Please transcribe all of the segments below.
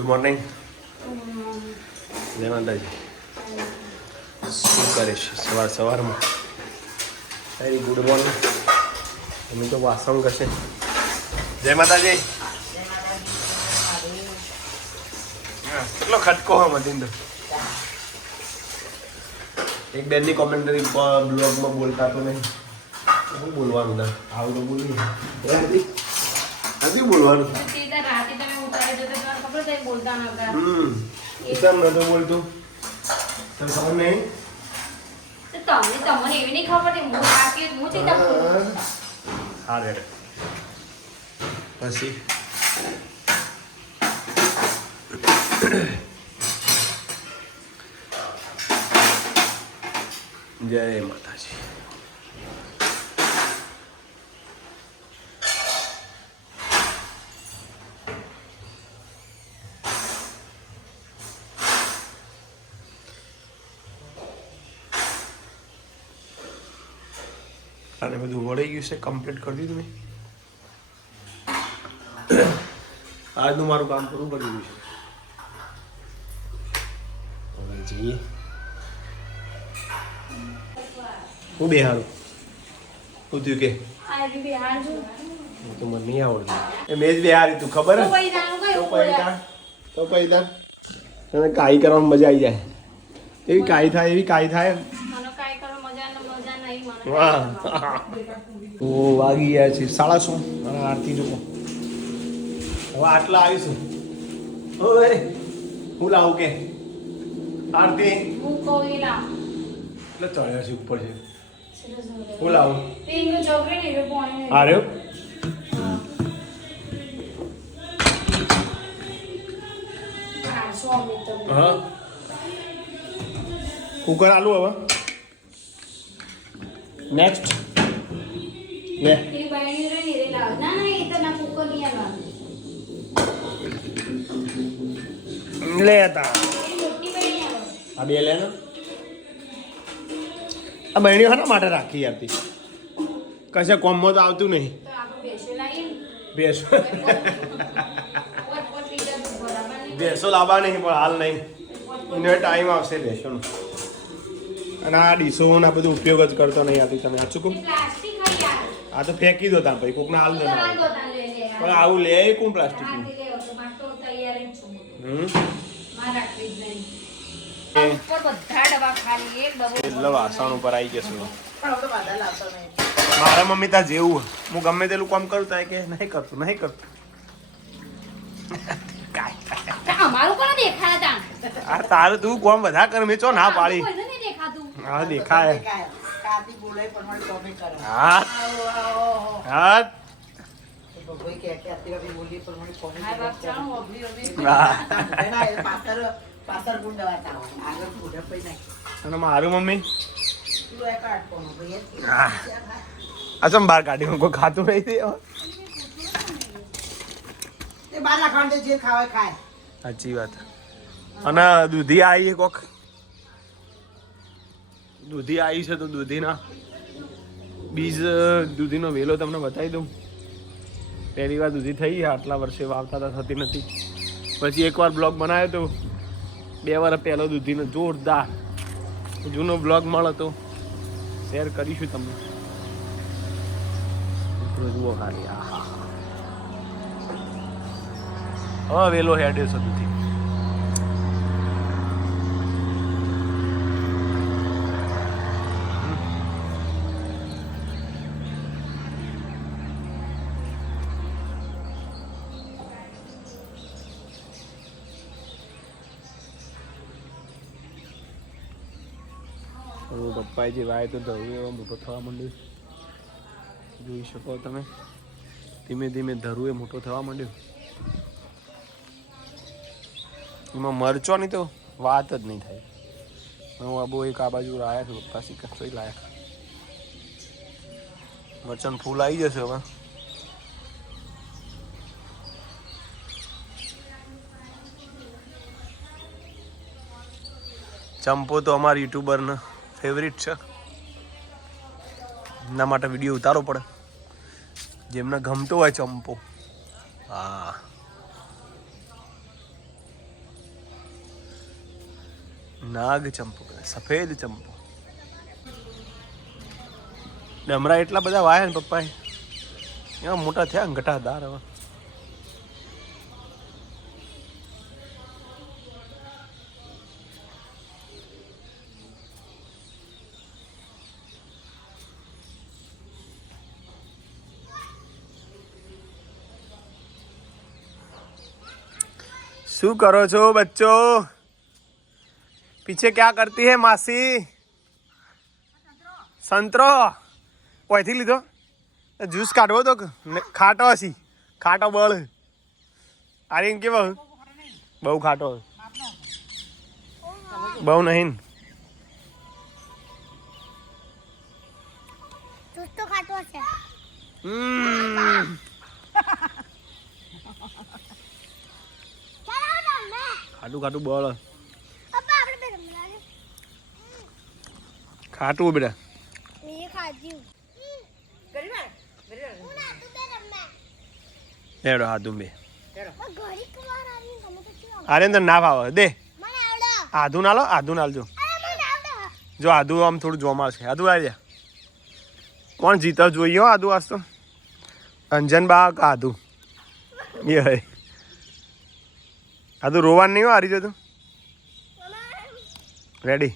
Good morning જય માતાજી શું કરે છે? સવાર સવારમાં? વેરી ગુડ મોર્નિંગ અમે તો વાસણ કરશે જય માતાજી. કેટલો ખટકો હા મતીન તો એક બેનની કોમેન્ટરી બ્લોગમાં બોલતા તો નહીં. શું બોલવાનું ના. આવું તો બોલી નથી બોલવાનું? તમને બોલતા નતા હમ. કેમ નતો બોલતું. તને ખબર નહીં? તમને તમને એવી નહીં ખબર છે હું બાકી હું સીધા બોલું હા. રે પછી? જય માતાજી. અને બધું વળી ગયું છે કમ્પ્લીટ કરી દીધું મેં. આજનું મારું કામ પૂરું કરી દીધું છે. હવે જઈએ. હું બેહારું શું થયું કે? હું તો મને નહીં આવડતું. મેં જ બેહારી તું, ખબર તો હે? કઈ તો તો પૈતા તને કાઈ કરવાની મજા આવી જાય. એવી કાઈ થાય, એવી કાઈ થાય મને કાંઈ કરો મજા ન મજા નહીં મને વાહ. ઓ વાગી ગયા છે. સાડા શું? આરતી જોકો. હવે આટલા આવીશું. ઓય હું લાવું કે? આરતી. હું કહું લાવ. એટલે ચડ્યા છે ઉપર છે. હું લાવું. ને પાણી મિનિટ હા. કુકર આલુ હવે નેક્સ્ટ લે એ બહેણી રહી ને એ લાવ ના ના એ તો ના કુકર નહીં લે લે તા. એ મોટી બહેણી આવે. આ બે લે આ બહેણીઓ શાના માટે રાખી યારતી કશે કોમમાં તો આવતું નહીં. ભેંસો ભેંસો. લાવવા નહીં પણ હાલ નહીં. એનો ટાઈમ આવશે ભેંસોનો. અને આ ડીશોના આ બધું ઉપયોગ જ કરતો નહીં આથી તમે. સાચું કહું? પ્લાસ્ટિક આ તો ફેંકી દો તા ભાઈ કોકને હાલ દો લે પણ આવું લે કોણ છું હમ? વાસણ ઉપર આવી જશે. મારા મમ્મી તા જેવું હું ગમે તેલું કામ કરું તા કે નહીં કરતું નહીં કરતું. અમારું કોને દેખાય તા આ તારું તું કોમ બધા કર મેં ચો ના પાડી. હા દેખાય. કાતી બોલે પણ મને કોમે કરે હા આવો, આવો, આવો. હા તો કે કે આટલી બોલી પણ મને કોમે હાય બાપ ચાલો ઓબલી ઓબલી હા. એના પાછળ પાછળ ગુંડાવાતા હોય. આગળ ગુંડા પઈ નાખી. અને મારું મમ્મી તું ભાઈ હા. આ ચમ કાઢી કોઈ ખાતું નહીં તે એ બાર નાખવાનું જે ખાવે ખાય સાચી વાત અને દૂધી આવી કોક દૂધી આવી છે તો દૂધીના બીજ દૂધીનો વેલો તમને બતાવી દઉં. પહેલી વાર દૂધી થઈ, આટલા વર્ષે વાવતા તો થતી નથી. પછી એકવાર બ્લોગ બનાવ્યો તો બે વાર પહેલો દૂધીનો જોરદાર જૂનો બ્લોગ મળે તો શેર કરીશું તમને. જુઓ ખાલી હા વેલો હેડે છે દૂધી. હવે પપ્પાએ જે વાય તો ધરું એવો મોટો થવા માંડ્યો જોઈ શકો તમે. ધીમે ધીમે ધરું એ મોટો થવા માંડ્યો. એમાં મરચોની તો વાત જ નહીં થાય. હું આબુ એક આ બાજુ લાયા છું, પપ્પા સિકસ્ટ્રી લાયા મરચાં ફૂલ આવી જશે હવે. ચંપો તો અમારા યુટ્યુબરનો. ફેવરિટ છે. એમના માટે વીડિયો ઉતારવો પડે. જેમને ગમતો હોય ચંપો. હા. નાગ ચંપો, સફેદ ચંપો. ને હમણાં એટલા બધા વાયા ને પપ્પાએ. એવા મોટા થયા ઘટાદાર હવે शू करो छो बच्चो। पीछे क्या करती है मासी? संतरो। वही लीधो? तो जूस काटवो तो खाटो सी खाटो बल अरे इनकी बहु। बहु खाटो। बहु नहीं। ખાટું ખાટું બળ પપ્પા આપણે બે રમવા ખાટું બેટા એ ખાધ્યું કરી વાર કરી વાર હું ના તું બે રમવા. હાથું બે. આર્યન તને ના ભાવે દે. મને આધું ના લો આધું ના લેજો અરે મને આવડે. જો આધુ આમ થોડું જોમાર છે. આધુ આવી જા કોણ જીતો જોઈએ હો આધુ આજ તો? અંજન બા કે આધુ. એ હે તો રોવાનું નહીં હારી જતું રેડી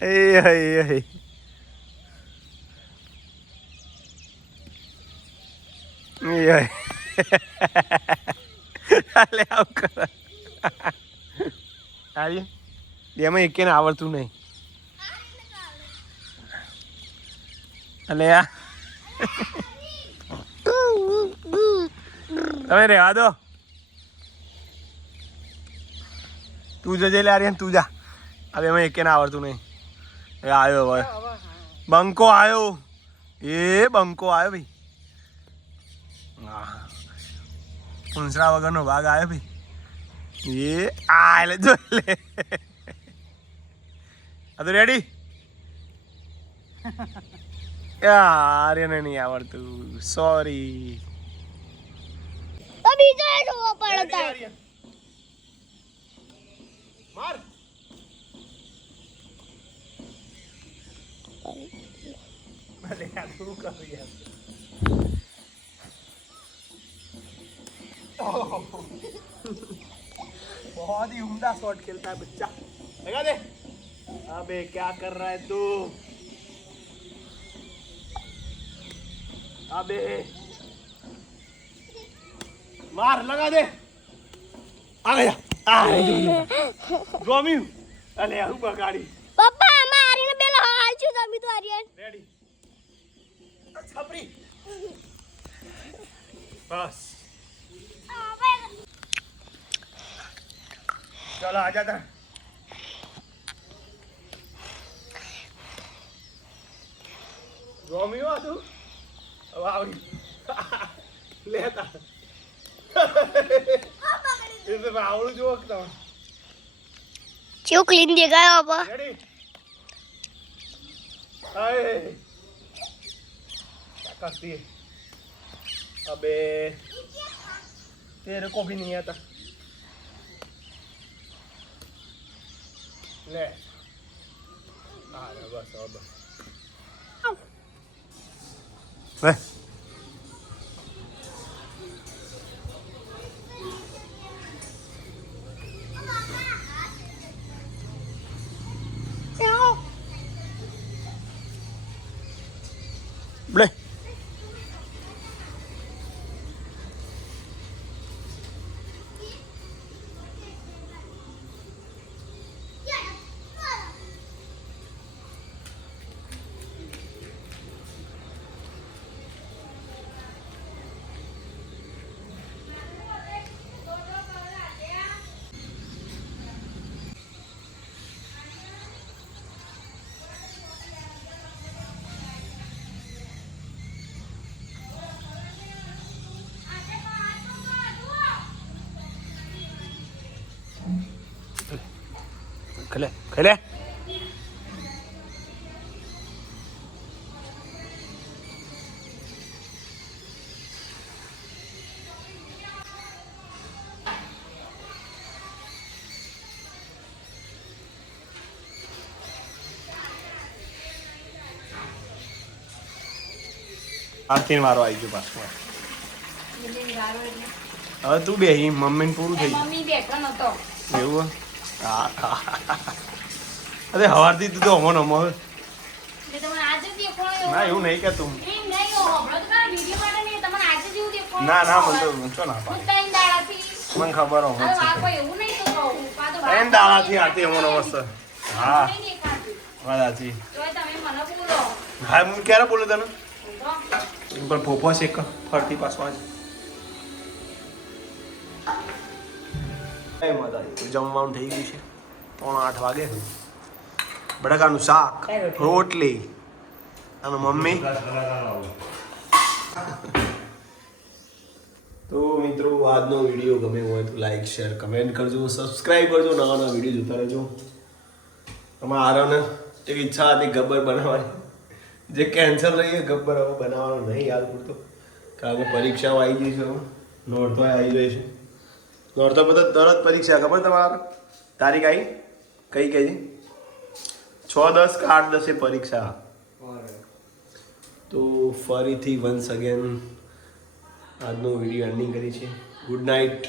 એ હે એ હે એ હે અલે આવું કરે હારી એમાં એકેને આવડતું નહીં અલે આ તમે રહેવા દો તું જજે લે આર્યન તું જા. હવે એમાં એકે ના આવડતું નહીં. એ આવ્યો હવે. બંકો આવ્યો. એ બંકો આવ્યો ભાઈ. હા પૂંછડા વગરનો ભાગ આવ્યો ભાઈ. એ આ એટલે જો લે. આ તો રેડી આર્યને નહીં આવડતું. સોરી બીજો એ मार। अरे यार तू कर बहुत ही उम्दा शॉट खेलता है बच्चा। लगा दे। अबे क्या कर रहा है तू? अबे। मार लगा दे। आ गया। ગોમ્યું અલે હું બગાડી પપ્પા આમાં હારીને બેલો હાલ છું તો હારીયન બસ. ચલો આજા તા ગોમ્યું હતું વાવ લેતા. આવડું જુઓ કે તમે ચેવું ક્લીન દેખાયો પપ્પા रेडी हाय क्या करती है अबे तेरे को भी नहीं आता ले आ रहा बस अब ले ખાઈ લે ખાઈ વારો આવી ગયો પાછો. હવે તું બે મમ્મી પૂરું થઈ ગયું. એવું? અરે હવારથી તું તો અમો નમો ના એવું નહીં કે તું. ના ના મને તો ઊંચો ના મને ખબર વાત એમ દાવાથી આરતી અમો નમો છે હા. મને હા હું ક્યારે બોલું તને? પણ પોપો એક ફરતી પાછો આજ. માતાજી જમવાનું થઈ ગયું છે. પોણા આઠ વાગે. બટાકાનું શાક રોટલી અને મમ્મી. તો મિત્રો આજનો વીડિયો ગમે હોય તો લાઈક શેર કમેન્ટ કરજો. સબસ્ક્રાઈબ કરજો. નવા નવા વીડિયો જોતા રહેજો. અમારા આરવને એક ઈચ્છા હતી ગબ્બર બનાવવાની. જે કેન્સલ રહી ગબ્બર હવે બનાવવાનો નહીં યાદ પૂરતો. કારણ કે પરીક્ષાઓ આવી ગઈ છે હવે. આવી આવી ગઈ નોરતો બધા તરત પરીક્ષા ખબર તમારે? તારીખ આવી કઈ કઈ? છ, દસ કે આઠ દસે પરીક્ષા. તો ફરીથી વન્સ અગેન આજનો વીડિયો એન્ડિંગ કરી છે ગુડ નાઇટ